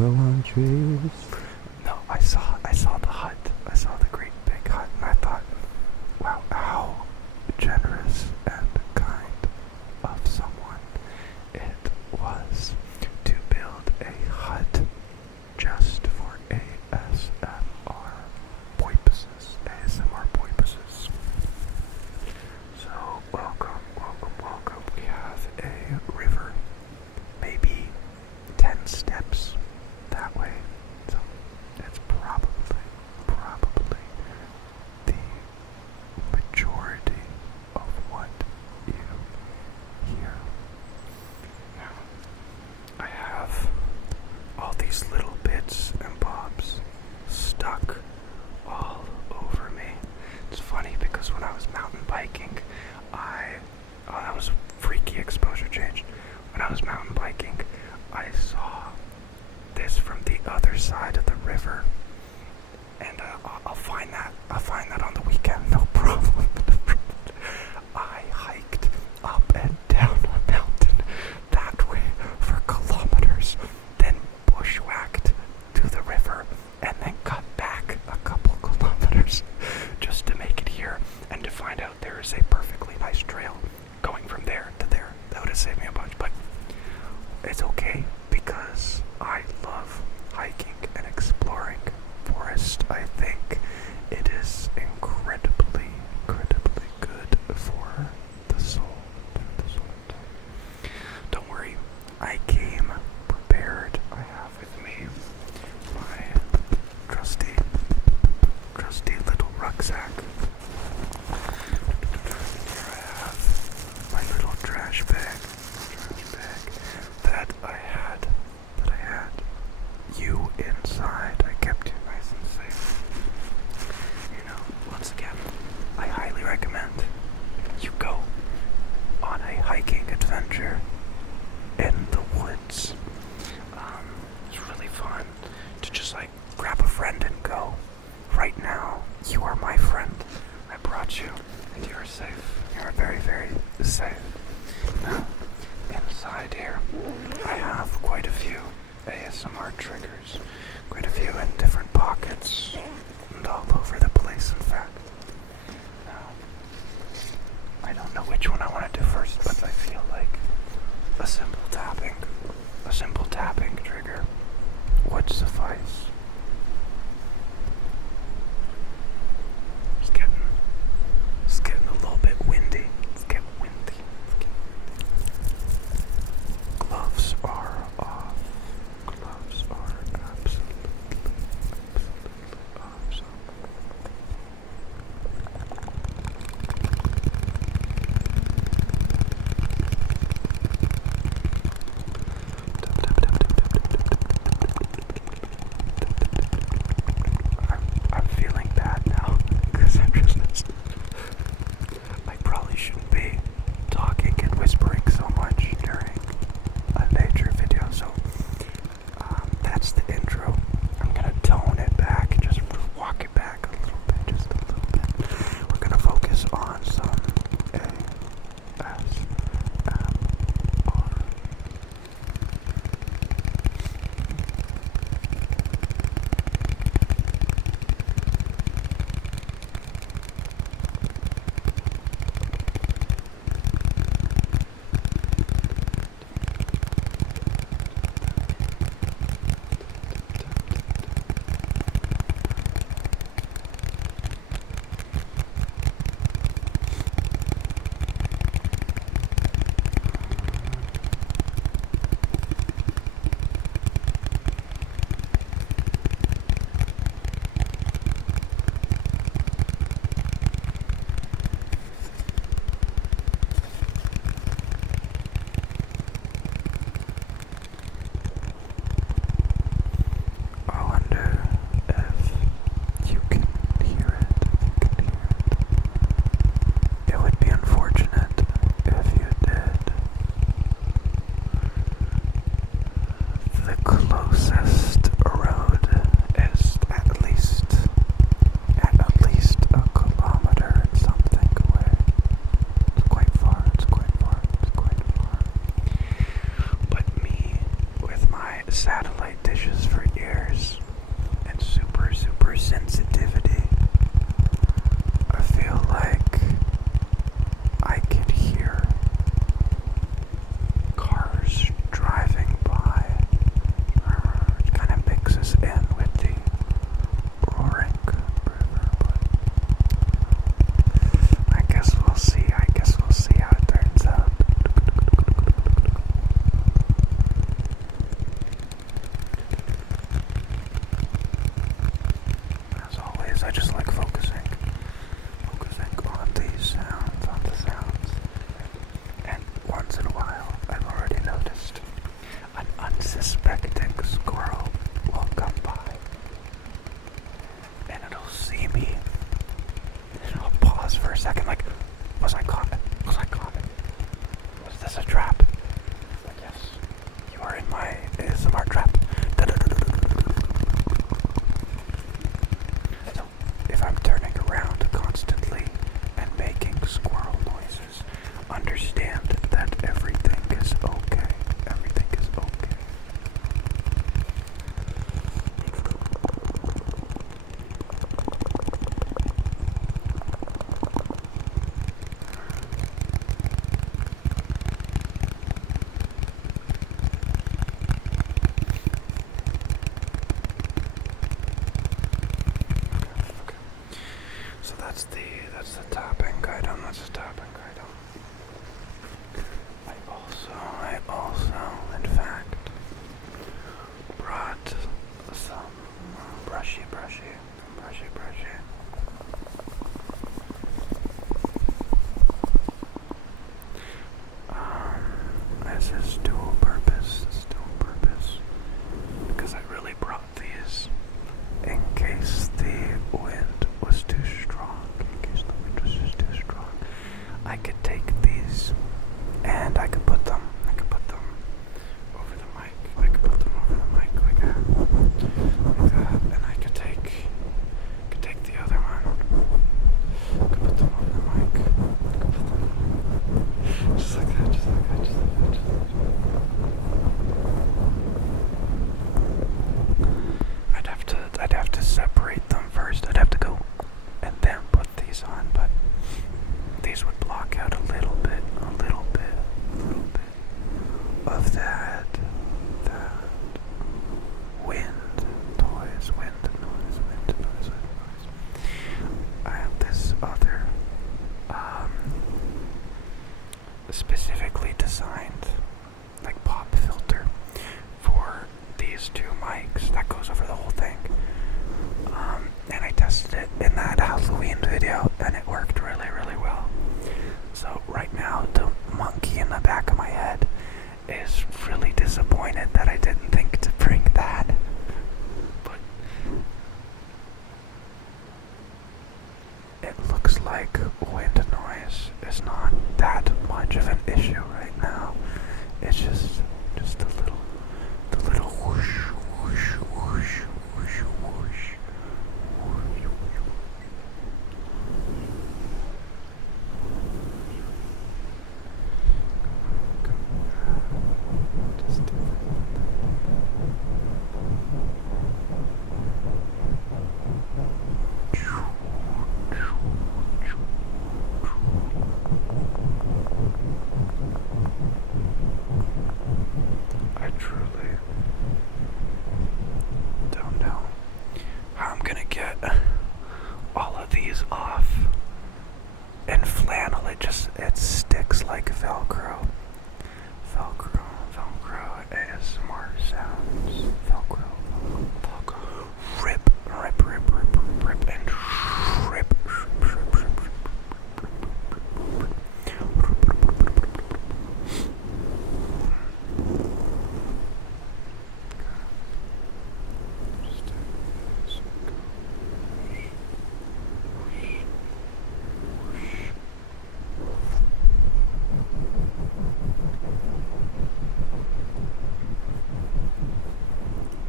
grow on trees. No, I saw the hut. I saw the great big hut, and I thought, wow, how generous and kind of someone it was to build a hut just for ASMR purposes. ASMR purposes. So, welcome, welcome, welcome. We have a river, maybe 10 steps that way. So, it's probably the majority of what you hear. Now, I have all these little bits and bobs stuck all over me. It's funny because when I was mountain biking, that was a freaky exposure change. When I was mountain biking, I saw this from the other side of the river, and I'll find that on the weekend, no problem. I hiked up and down a mountain that way for kilometers, then bushwhacked to the river, and then cut back a couple kilometers just to make it here and to find out there is a perfectly nice trail going from there to there. That would have saved me a bunch, but it's okay because I love hiking and exploring forest. I think it is incredibly good for the soul. Don't worry, I came prepared. I have with me my trusty little rucksack. Here I have my little trash bag that I had you inside. I kept you nice and safe. Once again, I highly recommend you go on a hiking adventure in the woods. It's really fun to just grab a friend and go. Right now, you are my friend. I brought you, and you are safe. You are very, very safe. Now, inside here, I have quite a few ASMR triggers. Quite a few in different pockets, and all over the place, in fact. Now, I don't know which one I want to do first, but I feel like a simple tapping trigger would suffice. It's getting a little bit windy. It's getting windy. Gloves are off. Gloves are absolutely off. So tap, tap, tap, tap. because I just like focusing on these sounds, on the sounds. And once in a while, I've already noticed an unsuspecting squirrel will come by, and it'll see me, and it'll pause for a second, like, was I caught? Was I caught? Was this a trap? Like, yes, you are in my ASMR trap. So, if I'm turning around constantly and making squirrel noises, understand that everything is okay. Everything is okay. So that's the topping item. That's the topping item. I also, in fact, brought some brushy. This is dual purpose, because I really brought these in case the wind was too strong. I could take these and I could put them over the mic. I could put them over the mic like that. And I could take the other one. I could put them over the mic. I could put them just like that. I'd have to separate them first. I'd have to go and then put these on, but these would block out a little bit of that wind noise. I have this other specifically designed like pop filter for these two mics that goes over the whole thing. And I tested it in that Halloween video and it worked really well. So right now the monkey in the back of my head is really disappointed that I didn't think to bring that. But it looks like wind noise is not that much of an issue right now. It's just the little whoosh. I truly don't know how I'm gonna get all of these off in flannel. It sticks like Velcro. Velcro ASMR sounds. Velcro. Rip and rip.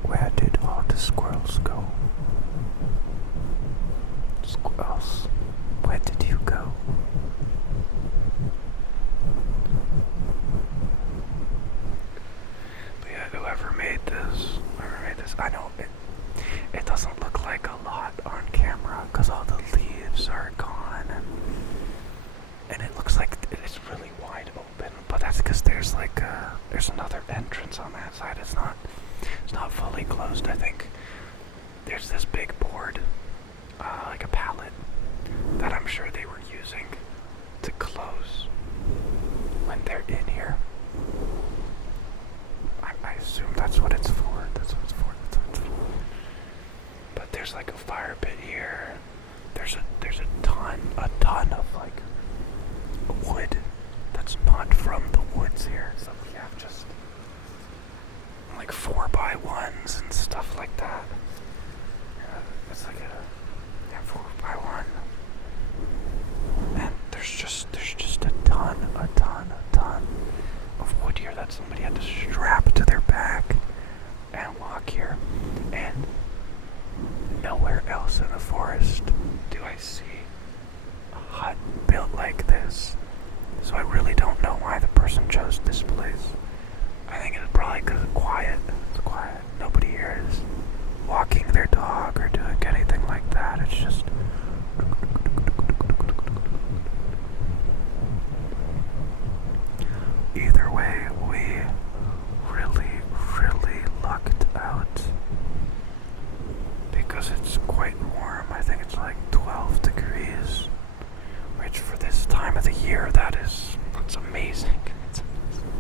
Where did all the squirrels go? Squirrels, where did you go? But yeah, whoever made this, I know it doesn't look like a lot on camera because all the leaves are gone and it looks like it's really wide open, but that's because there's another entrance on that side. It's not fully closed. I think there's this big board, like a pallet, that I'm sure they were using to close when they're in here. I assume that's what it's for. But there's like a fire pit here, ton of like wood that's not from the woods here. So we have just like 4x1s and stuff like that. It's like a 4x1, and there's just a ton of wood here that somebody had to strap to their back and walk here. And nowhere else in the forest do I see a hut built like this. So I really don't know why the person chose this place. I think it's probably because it's quiet. It's quiet. Nobody here is walking their dog or doing anything like that. It's just either way, we really lucked out because it's quite warm. I think it's like 12 degrees, which for this time of the year, that's amazing. It's amazing.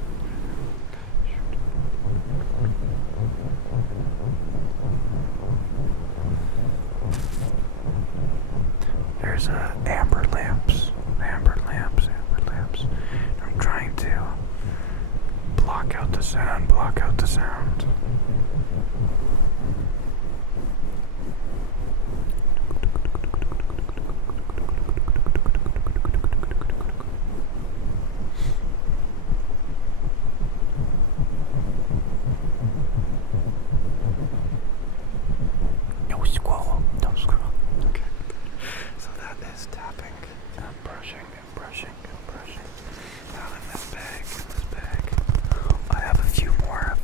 There's amber lamps. I'm trying to block out the sound. No squirrel. Okay. So that is tapping and brushing. Now in this bag, I have a few more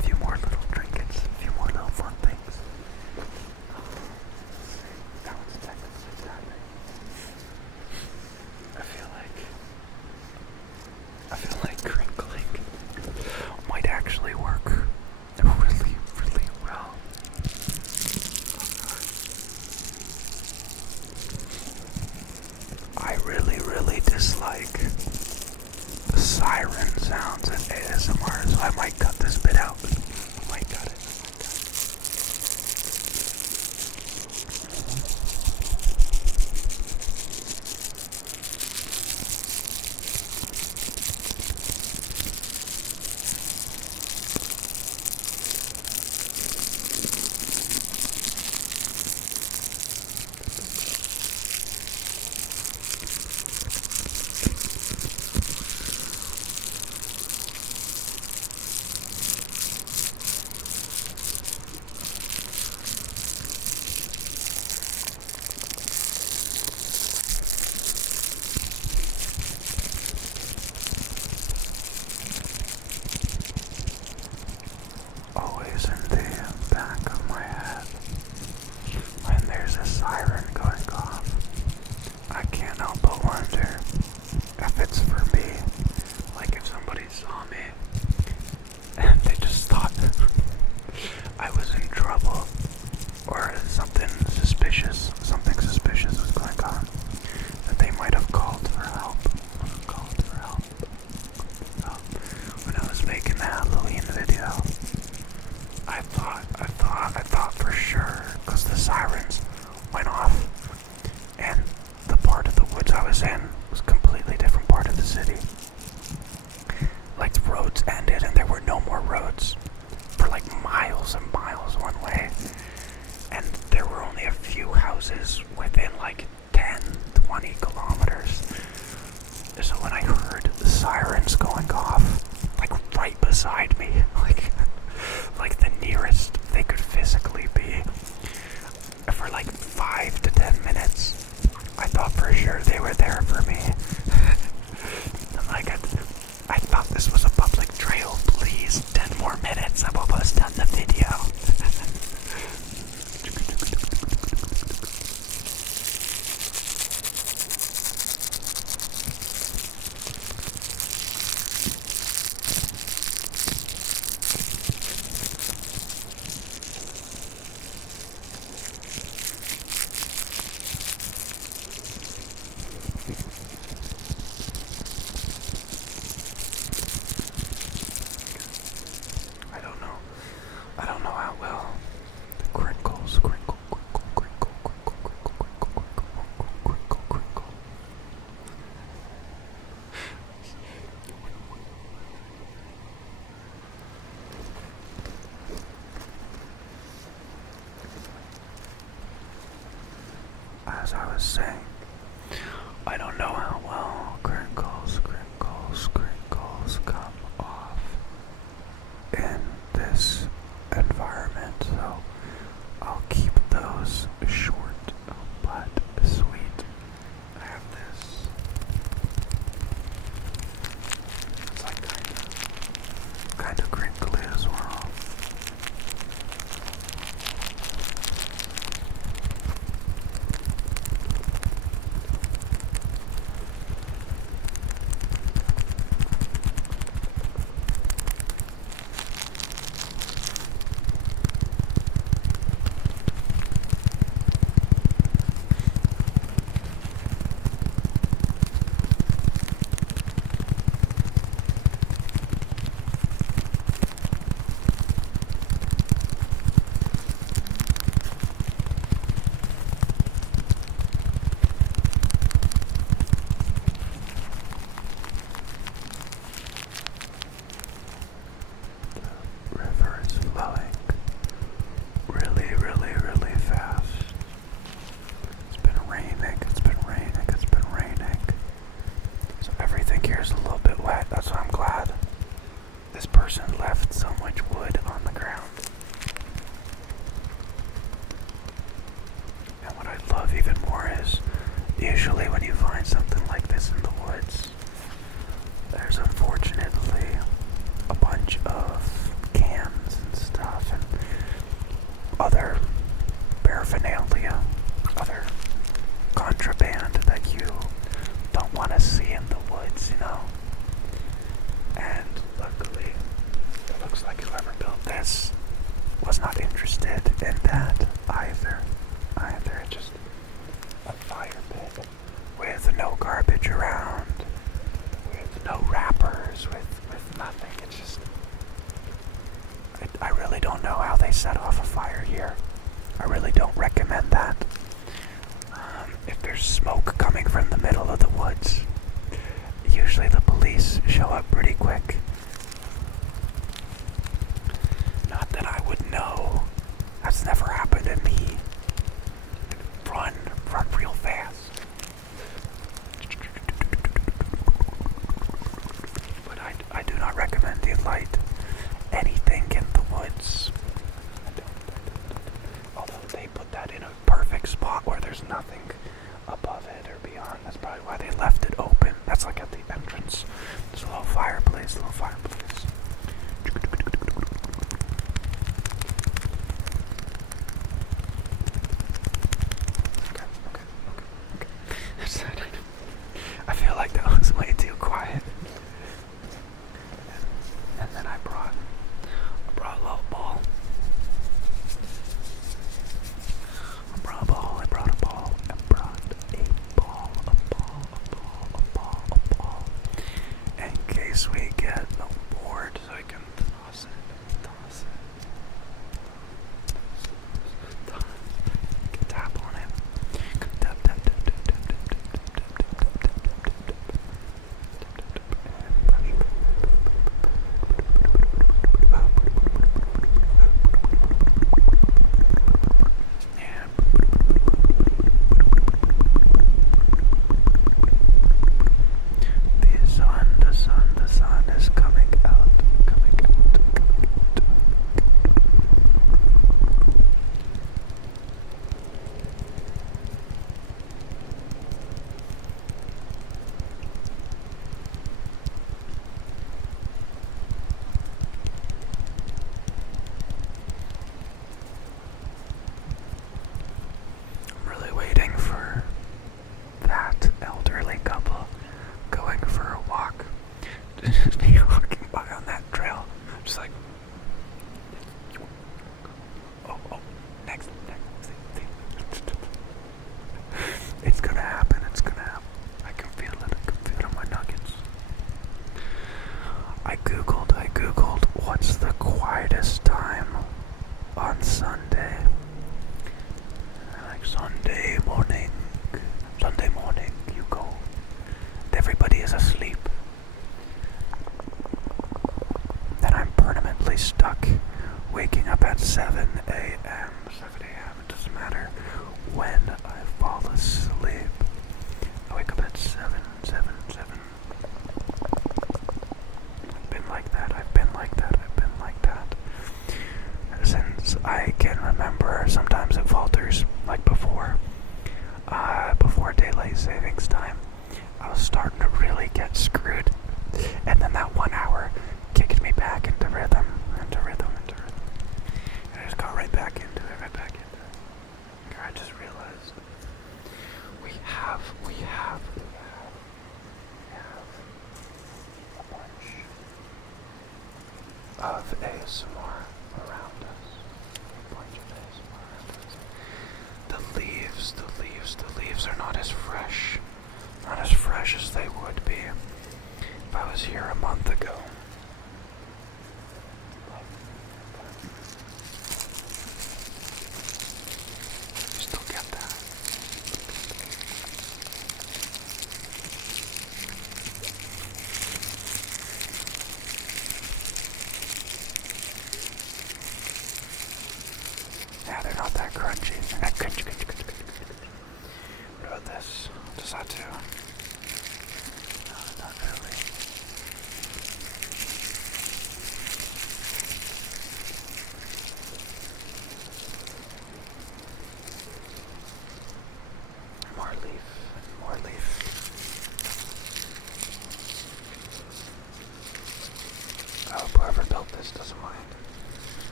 little trinkets, a few more little fun things. Now it's technically tapping. I feel like crinkling might actually work really well. I really dislike the siren sounds in ASMR, so I might cut this bit out. I might cut it. Always in the back of my head, when there's a siren going off, I can't help but wonder if it's for me. Like if somebody saw me and they just thought I was in trouble or something suspicious was going on, that they might have called for help. When I was making the Halloween video, I thought for sure, because the sirens went off, and the part of the woods I was in was a completely different part of the city. Like the roads ended, and there were no more roads for like miles and miles one way, and there were only a few houses within like 10-20 kilometers. So when I heard the sirens going off, like right beside me, like the nearest they could physically be, for like 5 to 10 minutes, I thought for sure they were there for me. Like I thought this was a public trail. Please, 10 more minutes, I'm almost done the video. as I was saying, I don't know how well crinkles come off in this environment, so I'll keep those short but sweet. I have this. It's like kind of crinkly as well. River is flowing really fast. It's been raining. So everything here is a little bit wet. That's why I'm glad this person left so much wood on the ground. And what I love even more is usually when you find something like this in the woods, there's unfortunately a bunch of cans and stuff and other paraphernalia, other contraband that you don't want to see in the woods, you know. And luckily, it looks like whoever built this was not interested in that either. Just a fire pit with no garbage around, with no wrappers, with nothing. It's just, I really don't know how they set off a fire here. I really don't recommend that. If there's smoke coming from the middle of the woods, usually the police show up pretty quick. Not that I would know. That's never happened to me. Run real fast. But I do not recommend you light anything in the woods. Although they put that in a perfect spot where there's nothing above it or beyond. That's probably why they left it open. That's like at the entrance. There's a little fireplace. Okay. I feel like that was way too quiet. And then I brought a little ball. I brought a ball. In case we get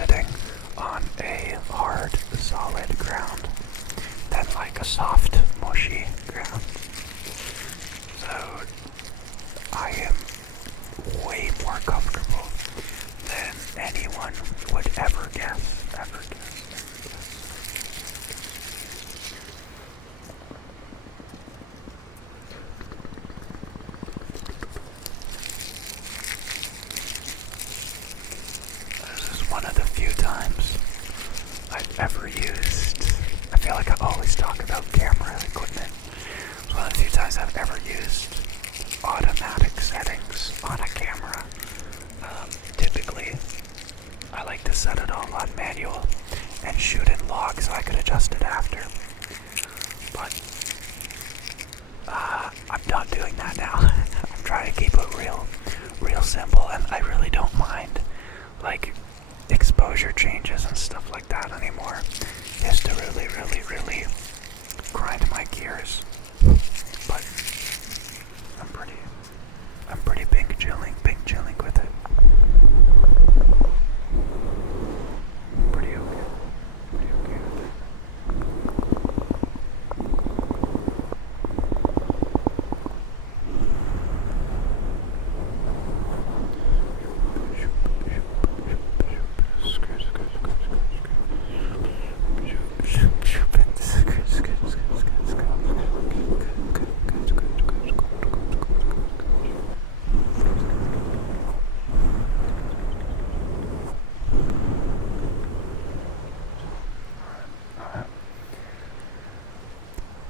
sitting on a hard, solid ground than like a soft, mushy ground. So I am way more comfortable than anyone would ever guess. This is one of the few times I've ever used. I feel like I always talk about camera equipment. It's one of the few times I've ever used automatic settings on a camera. Typically, I like to set it all on manual and shoot in log so I could adjust it after. But I'm not doing that now. I'm trying to keep it real simple, and I really don't mind like exposure changes and stuff like that anymore. Is to really grind my gears. But I'm pretty pink chilling with it. Pretty okay with it.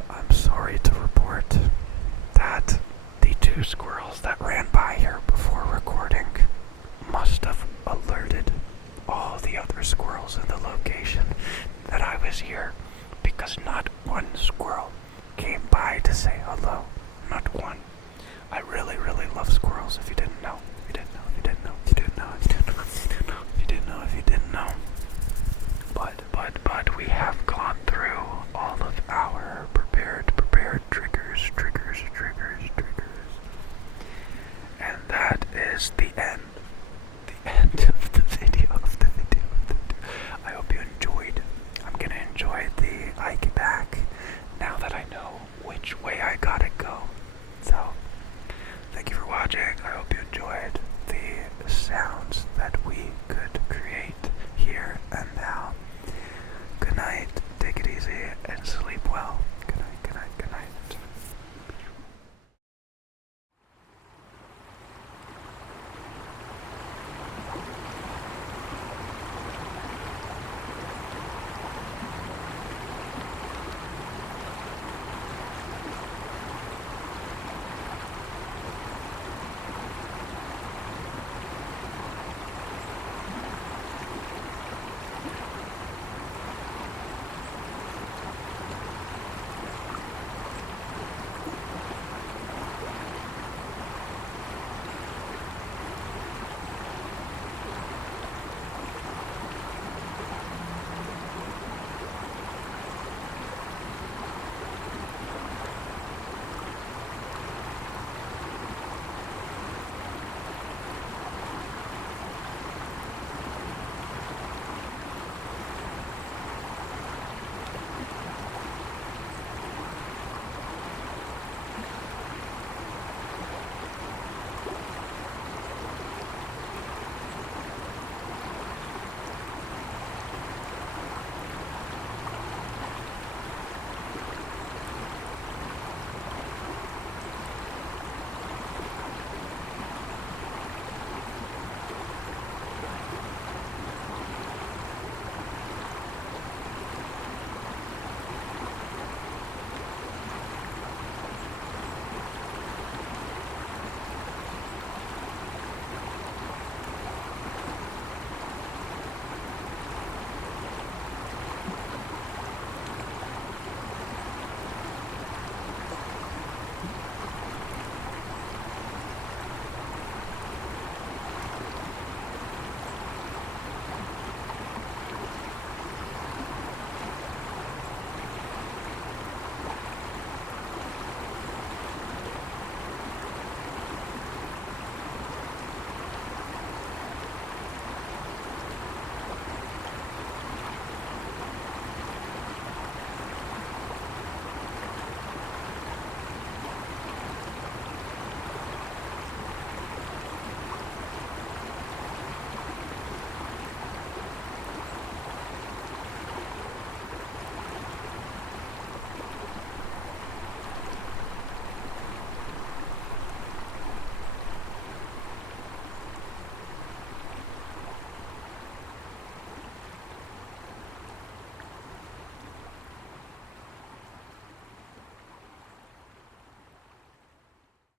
I'm sorry to report that the two squirrels that ran by here before recording must have alerted all the other squirrels in the location that I was here, because not one squirrel came by to say hello. Not one. I really love squirrels, if you didn't know.